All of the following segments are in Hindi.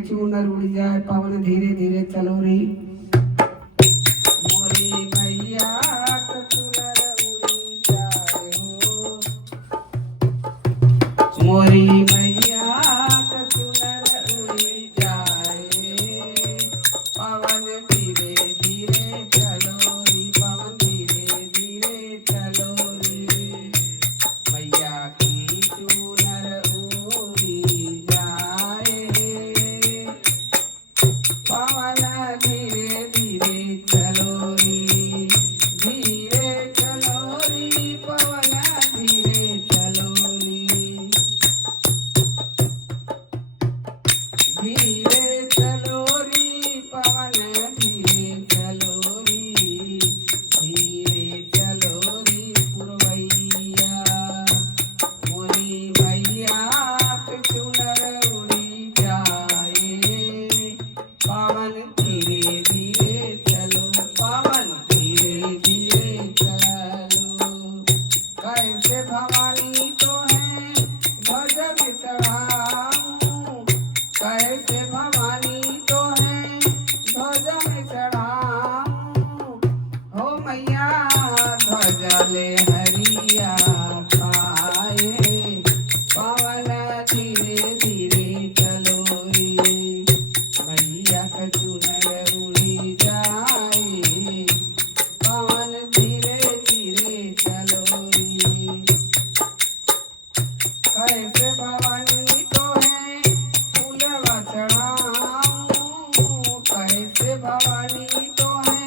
की चूनर उड़ जाए, पवन धीरे धीरे चलो रे। मोरी मैया की चूनर उड़ी जाए हो, मोरी मैया की चूनर उड़ी जाए, पवन धीरे धीरे चलो रे, पवन धीरे धीरे चलो रे। मैया की चूनर उड़ी जाए, पवन धीरे धीरे चलो रे, धीरे चलो रे, पवन धीरे चलो रे, धीरे चलो रे, पवन धीरे चलो रे, धीरे चलो रे पुरवैया। मोरी मैया की चूनर उड़ी जाए, पवन धीरे धीरे चलो, पवन धीरे धीरे चलो। कैसे भवानी तो है ध्वज में चढ़ाऊं, कैसे भवानी तो है ध्वज में चढ़ाऊं, हो मैया ध्वज ले हरिया खाए, पवन धीरे धीरे चलो रे। मैया की चूनर उड़ी जाए, पवन धीरे धीरे चलो रे। कैसे भवानी तो है फूलवा चढ़ाऊं, कैसे भवानी तो है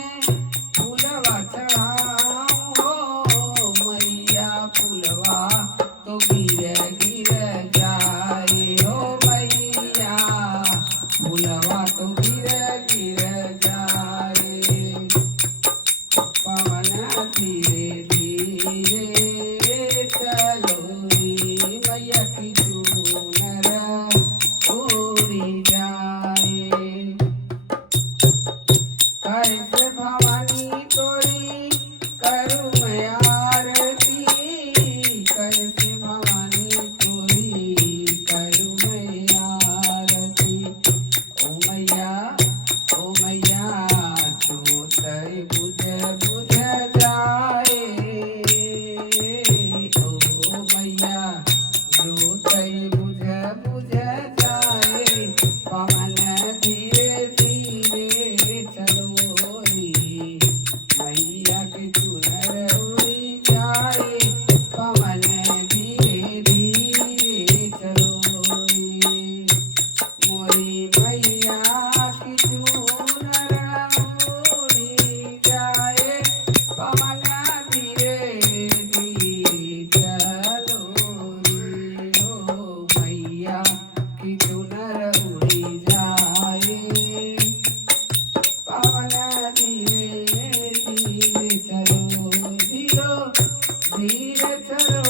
फूलवा चढ़ाऊं, हो मैया फूलवा तो गिर गिर जाए, हो मैया फूलवा तो गिर गिर जाए, पवन धीरे धीरे चलो रे। मैया की चूनर उड़ी जाए, कैसे भवानी तोरी करूं मैं आरती, कैसे भवानी तोरी करूं मैं आरती, ओ मैया जोतई बुझ बुझ जाए, ओ मैया जोतई बुझ बुझ जाए, पवन धीरे धीरे चलो रे। मैया की चूनर उड़ी जाए, पवन धीरे धीरे चलो रे। मोरी मैया की चूनर उड़ी जाए, पवन धीरे धीरे चलो रे, हो मैया की चूनर उड़ी जाए, पवन धीरे धीरे चलो, धीरे धीरे चलो।